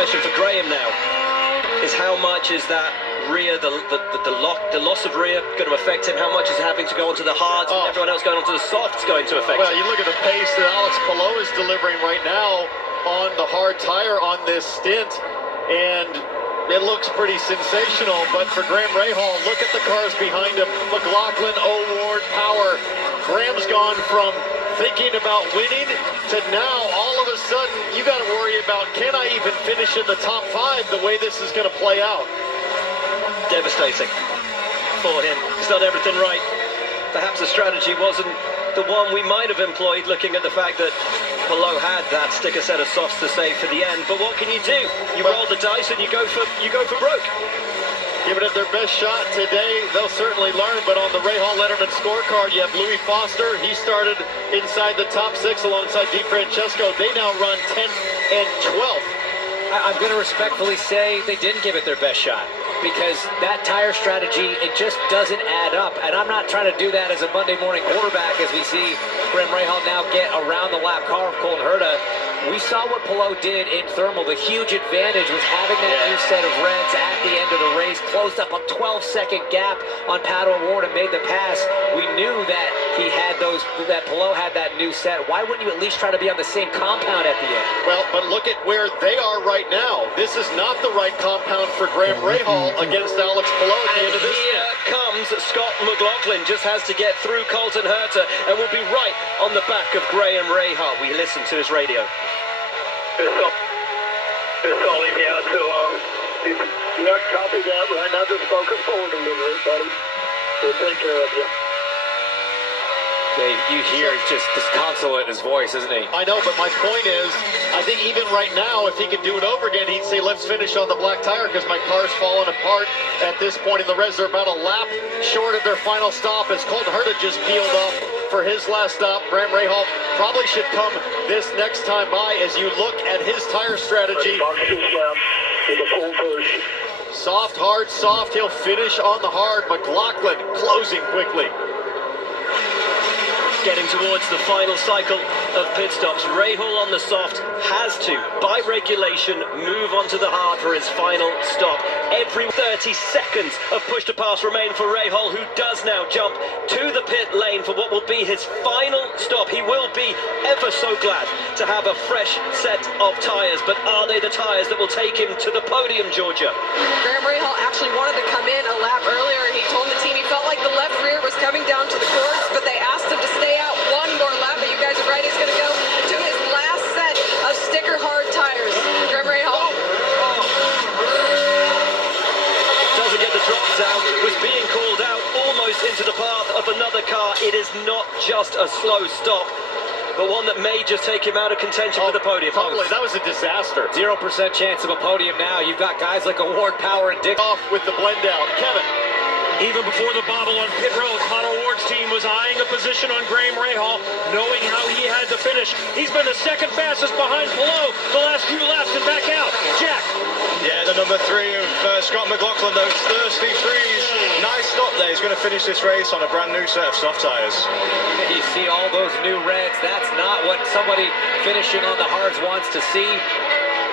question for Graham now is how much is that rear, the loss of rear going to affect him? How much is having to go onto the hards and everyone else going onto the softs going to affect him? Well, you look at the pace that Alex Palou is delivering right now on the hard tire on this stint, and it looks pretty sensational. But for Graham Rahal, look at the cars behind him. McLaughlin, O'Ward, Power. Graham's gone from thinking about winning to now all of a sudden you got to worry about, can I even finish in the top 5 the way this is going to play out? Devastating for him. He's done everything right. Perhaps the strategy wasn't the one we might have employed, looking at the fact that Palou had that sticker set of softs to save for the end. But what can you do? You roll the dice and you go for broke. Giving it their best shot today, they'll certainly learn. But on the Rahal Letterman scorecard, you have Louis Foster. He started inside the top 6 alongside Di Francesco. They now run 10th and 12th. I'm going to respectfully say they didn't give it their best shot, because that tire strategy, it just doesn't add up. And I'm not trying to do that as a Monday morning quarterback, as we see Graham Rahal now get around the lap car of Colton Herta. We saw what Palou did in thermal. The huge advantage was having that new set of reds at the end of the race, closed up a 12-second gap on Pato O'Ward and made the pass. We knew that he had that Palou had that new set. Why wouldn't you at least try to be on the same compound at the end? Well, but look at where they are right now. This is not the right compound for Graham Rahal against Alex Palou at the end of this. Here comes Scott McLaughlin, just has to get through Colton Herta and will be right on the back of Graham Rahal. We listen to his radio. Just calling you out, so not copy that right now, just focus forward a little bit, buddy. We'll take care of you. Dave, you hear just disconsolate in his voice, isn't he? I know, but my point is, I think even right now, if he could do it over again, he'd say, let's finish on the black tire, because my car's falling apart at this point in the res. They're about a lap short of their final stop as Colton Herta just peeled off for his last stop. Graham Rahal probably should come this next time by as you look at his tire strategy. Soft, hard, soft. He'll finish on the hard. McLaughlin closing quickly. Getting towards the final cycle of pit stops. Rahal on the soft has to, by regulation, move onto the hard for his final stop. Every 30 seconds of push to pass remain for Rahal, who does now jump to the pit lane for what will be his final stop. He will be ever so glad to have a fresh set of tyres, but are they the tyres that will take him to the podium, Georgia? Graham Rahal actually wanted to come in a lap earlier. He told the team he felt like the left rear was coming down to the cords, but they asked him to stay out one more lap. But you guys are right, he's going to go to his last set of sticker hard tires. Graham Rahal. Doesn't get the drop down, was being called out almost into the path of another car. It is not just a slow stop, but one that may just take him out of contention for the podium. Totally, that was a disaster. 0% chance of a podium now. You've got guys like O'Ward, Power, and Dick Off with the blend out. Kevin. Even before the bobble on pit road, Pato O'Ward's team was eyeing a position on Graham Rahal, knowing how he had to finish. He's been the second fastest behind Palou the last few laps and back out. Jack. Yeah, the number 3 of Scott McLaughlin, those thirsty threes. Nice stop there. He's going to finish this race on a brand new set of soft tyres. You see all those new reds. That's not what somebody finishing on the hards wants to see.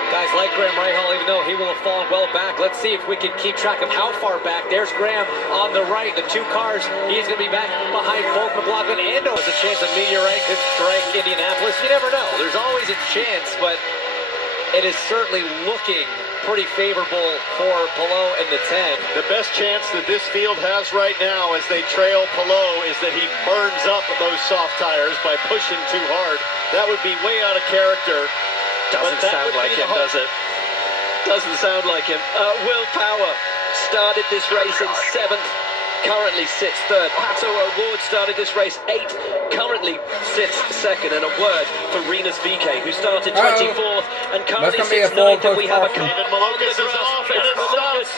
Guys like Graham Rahal, even though he will have fallen well back, let's see if we can keep track of how far back. There's Graham on the right. The 2 cars, he's going to be back behind both McLaughlin and there's a chance a meteorite could strike Indianapolis. You never know. There's always a chance, but it is certainly looking pretty favorable for Palou in the 10. The best chance that this field has right now as they trail Palou is that he burns up those soft tires by pushing too hard. That would be way out of character. Doesn't sound like him, does it? Doesn't sound like him. Will Power started this race in 7th, currently sits 3rd. Pato O'Ward started this race 8th, currently sits 2nd. And a word for Rinus VK, who started 24th and currently sits 9th. And we have a David Malukas is off and it stops.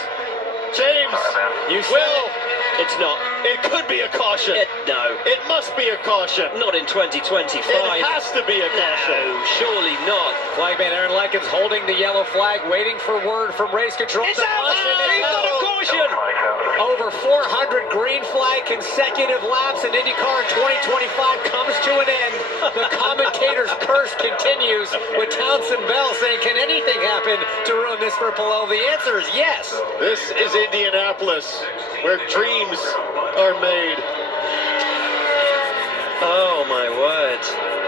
James, you Will. It's not. It could be a caution. No. It must be a caution. Not in 2025. It has to be a caution. No, surely not. Flagman Aaron Likens holding the yellow flag, waiting for word from race control. It's out! He's got a caution! Over 400 green flag consecutive laps in IndyCar in 2025 comes to an end. The commentator's curse continues with Townsend Bell saying, can anything happen to ruin this for Palou? The answer is yes. This is Indianapolis, where dreams are made. Oh my word.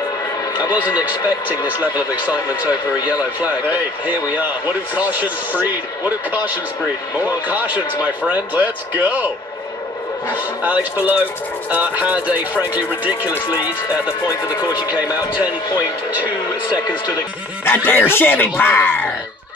I wasn't expecting this level of excitement over a yellow flag. Hey, here we are. What do cautions breed? What do cautions breed? More cautions, my friend. Let's go. Alex Palou had a frankly ridiculous lead at the point that the caution came out. 10.2 seconds to the... That there Chevy Power!